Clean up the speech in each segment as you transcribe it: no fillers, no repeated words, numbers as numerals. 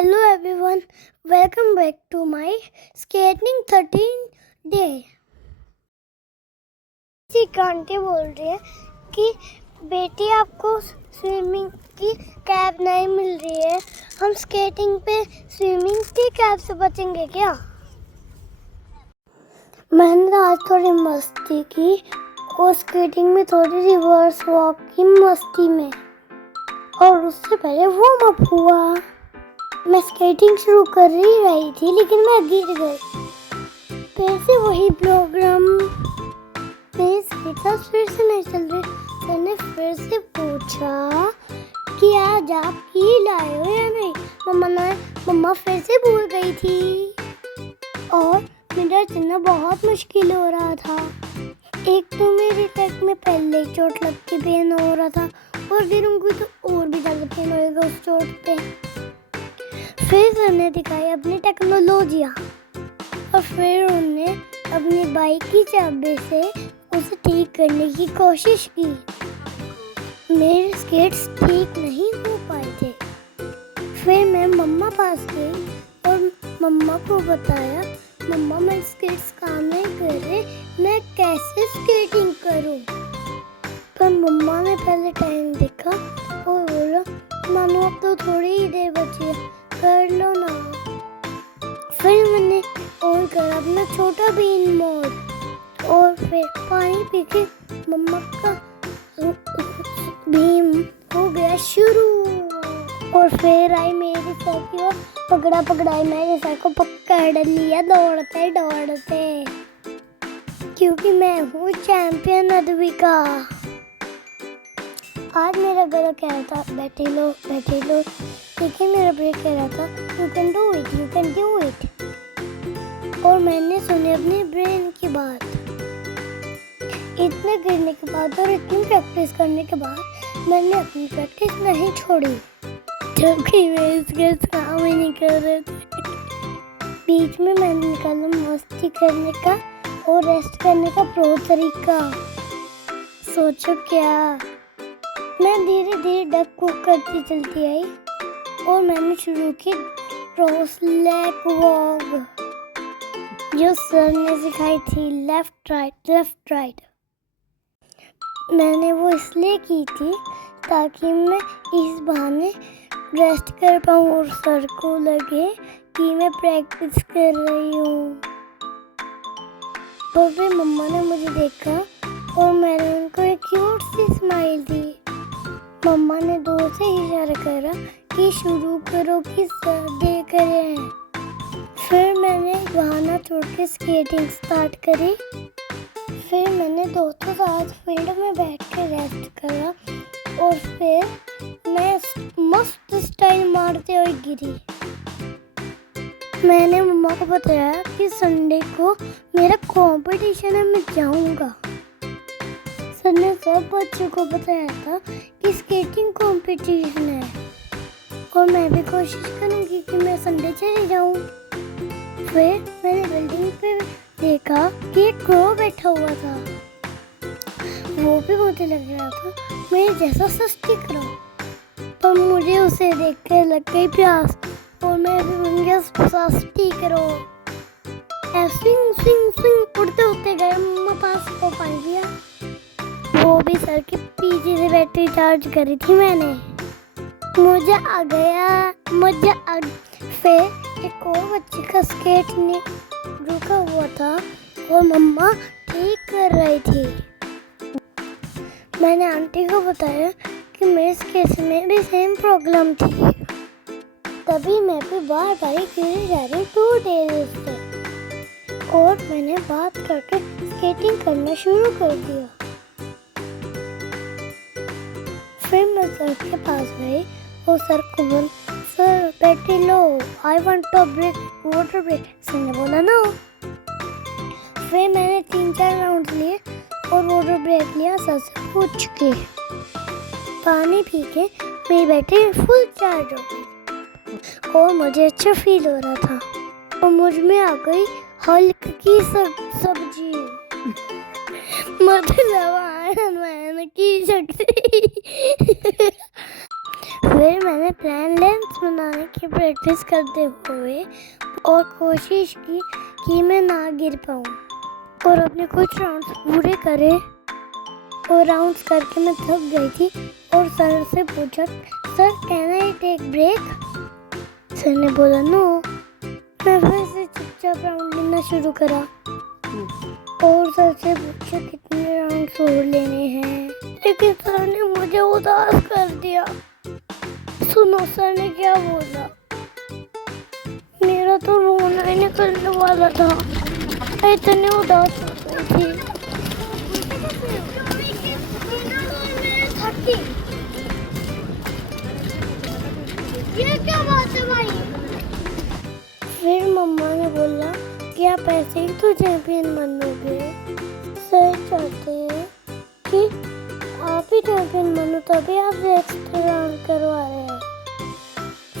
Hello everyone, welcome back to my skating 13 day। Aunty बोल रही है कि बेटी आपको स्विमिंग की कैप नहीं मिल रही है, हम स्केटिंग पे स्विमिंग की कैप से बचेंगे क्या? मैंने आज थोड़ी मस्ती की और स्केटिंग में थोड़ी रिवर्स वॉक की मस्ती में, और उससे पहले वार्म अप हुआ। मैं स्केटिंग शुरू कर ही रही थी लेकिन मैं गिर गई। फिर से वही प्रोग्राम, मेरी स्केट्स फिर से नहीं चल रही। सर ने फिर से पूछा कि आज आप की लाए हो या नहीं। मम्मा फिर से भूल गई थी और मेरा चलना बहुत मुश्किल हो रहा था। एक तो मेरे टक में पहले चोट लग के पेन हो रहा था और गिरूंगी तो और भी ज़्यादा पेन होएगा उस चोट पे। फिर सर ने दिखाई अपनी टेक्नोलॉजिया और फिर उन्होंने अपनी बाइक की चाबी से उसे ठीक करने की कोशिश की। मेरे स्केट्स ठीक नहीं हो पाए थे। फिर मैं मम्मा पास गई और मम्मा को बताया, मम्मा मैं स्केट्स काम नहीं कर रहे, मैं कैसे स्केटिंग करूं? पर मम्मा ने पहले टाइम देखा और बोला, मानो अब तो थोड़ी ही देर बची है, कर लो ना। फिर मैंने ऑन करा अपना छोटा बीन मोड और फिर पानी पी के मम्मा का बीम हो गया शुरू। और फिर आई मेरी सर की ओर, पकड़ाई, मैंने सर को पकड़ लिया दौड़ते दौड़ते, क्योंकि मैं हूँ चैंपियन अद्विका। आज मेरा गला कह रहा था बैठे लो, लेकिन मेरा ब्रेक कह रहा था यू कैन डू इट। और मैंने सुनी अपनी ब्रेन की बात। इतने गिरने के बाद और इतनी प्रैक्टिस करने के बाद मैंने अपनी प्रैक्टिस नहीं छोड़ी, जबकि मैं इसके काम ही नहीं कर रहे थे। बीच में मैंने निकाला मस्ती करने का और रेस्ट करने का प्रो तरीका। सोचो क्या, मैं धीरे धीरे डक कुक करती चलती आई और मैंने शुरू की क्रॉस लेग वॉक, जो सर ने सिखाई थी लेफ्ट राइट। मैंने वो इसलिए की थी ताकि मैं इस बहाने रेस्ट कर पाऊँ और सर को लगे कि मैं प्रैक्टिस कर रही हूँ। तो फिर मम्मा ने मुझे देखा और मैंने उनको एक क्यूट सी स्माइल दी। मम्मा ने दूर से इशारा करा कि शुरू करो कि सर देख रहे हैं। फिर मैंने बहाना छोड़ के स्केटिंग स्टार्ट करी। फिर मैंने दोस्तों साथ फील्ड में बैठ के रेस्ट करा और फिर मैं मस्त स्टाइल मारते हुए गिरी। मैंने मम्मा को बताया कि संडे को मेरा कंपटीशन है, मैं जाऊंगा। सर ने सब बच्चों को बताया था कि स्केटिंग कंपटीशन है और मैं भी कोशिश करूंगी कि मैं संडे चले जाऊं। फिर मैंने बिल्डिंग पे देखा कि एक क्रो बैठा हुआ था। वो भी मुझे लग रहा था मेरे जैसा सस्ती क्रो, पर मुझे उसे देख कर लग गई प्यास और मैं भी बन गया सस्ती क्रो। स्विंग उड़ते उड़ते गए मम्मा पास को पानी दिया। वो भी सर के पीछे से बैटरी चार्ज करी थी मैंने। मुझे आ गया। फिर एक और बच्चे का स्केट ने रुका हुआ था और मम्मा ठीक कर रही थी। मैंने आंटी को बताया कि मेरे स्केट में भी सेम प्रॉब्लम थी, तभी मैं भी बार गिर जा रही 2 डेज से। और मैंने बात करके स्केटिंग करना शुरू कर दिया। फिर मैं सर के पास गई और सर को बोल, सर बैठे लो, I want to break water break. Sir ने बोला नो। फिर मैंने 3-4 राउंड लिए और वाटर ब्रेक लिया सर से पूछ के। पानी पी के मेरी बैटरी फुल चार्ज हो गई और मुझे अच्छा फील हो रहा था और मुझ में आ गई हल्क की सब्जी मतलब आयरन मैन की शक्ति। फिर मैंने प्लान लेंस बनाने की प्रैक्टिस करते हुए और कोशिश की कि मैं ना गिर पाऊँ, और अपने कुछ राउंड्स पूरे करे। और राउंड्स करके मैं थक गई थी और सर से पूछा, sir can I take break? Sir ने बोला नो। मैं फिर से चुपचाप राउंड लेना शुरू करा और सर से पूछा कितने राउंड्स और लेने हैं, लेकिन सर ने मुझे उदास कर दिया। सुनो सर ने क्या बोला, मेरा तो रोना ही निकलने वाला था, मैं इतने उदास हो गई थी। ये क्या बात है भाई? फिर मम्मा ने बोला कि आप ऐसे ही तो चैंपियन बनोगे, सर चाहते हैं कि आप ही चैंपियन बनो, तभी आप एक्स्ट्रा राउंड करवा रहे हैं।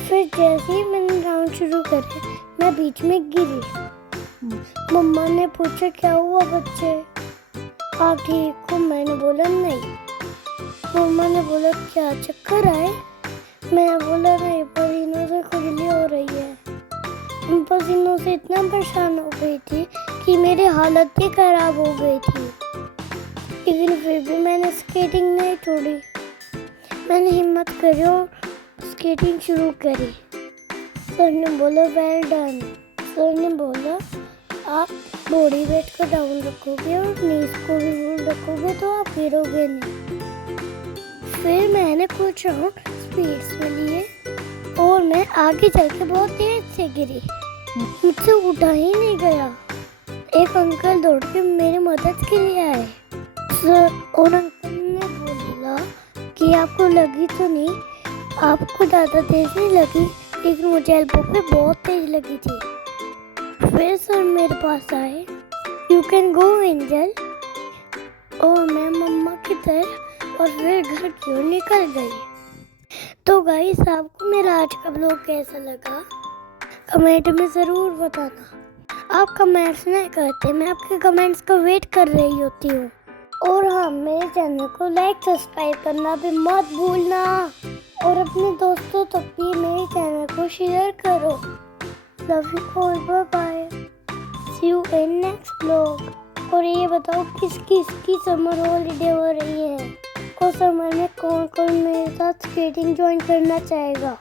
फिर जैसे ही मैंने राउंड शुरू करे, मैं बीच में गिरी। मम्मा ने पूछा क्या हुआ बच्चे, आप ठीक हो? मैंने बोला नहीं। मम्मा ने बोला क्या चक्कर आए? मैं बोला नहीं, पसीनों से खुजली हो रही है। पसीनों से इतना परेशान हो गई थी कि मेरी हालत भी खराब हो गई थी, लेकिन फिर भी मैंने स्केटिंग नहीं छोड़ी। मैंने हिम्मत करी और स्केटिंग शुरू करी। सर ने बोला वेल डन। सर ने बोला आप बॉडी वेट को डाउन रखोगे और नीज को भी फुल रखोगे तो आप गिरोगे नहीं। फिर मैंने कुछ राउंड स्पीड्स में लिए और मैं आगे चल के बहुत तेज से गिरी, मुझसे उठा ही नहीं गया। एक अंकल दौड़ के मेरी मदद के लिए आए। सर और अंकल ने बोला कि आपको लगी तो नहीं? आपको ज़्यादा तेज नहीं लगी, लेकिन मुझे एल्बो पे बहुत तेज लगी थी। फिर सर मेरे पास आए, यू कैन गो एंजल, और मैं मम्मा की तरफ और फिर घर की ओर निकल गई। तो गाइस आपको मेरा आज का ब्लॉग कैसा लगा कमेंट में ज़रूर बताना। आप कमेंट्स नहीं करते, मैं आपके कमेंट्स का वेट कर रही होती हूँ। और हाँ, मेरे चैनल को लाइक सब्सक्राइब करना भी मत भूलना, और अपने दोस्तों तक भी मेरे चैनल को शेयर करो। Love you all, bye bye, see you in next blog. और ये बताओ किस किस की समर हॉलीडे हो रही है और समर में कौन कौन मेरे साथ स्केटिंग ज्वाइन करना चाहेगा।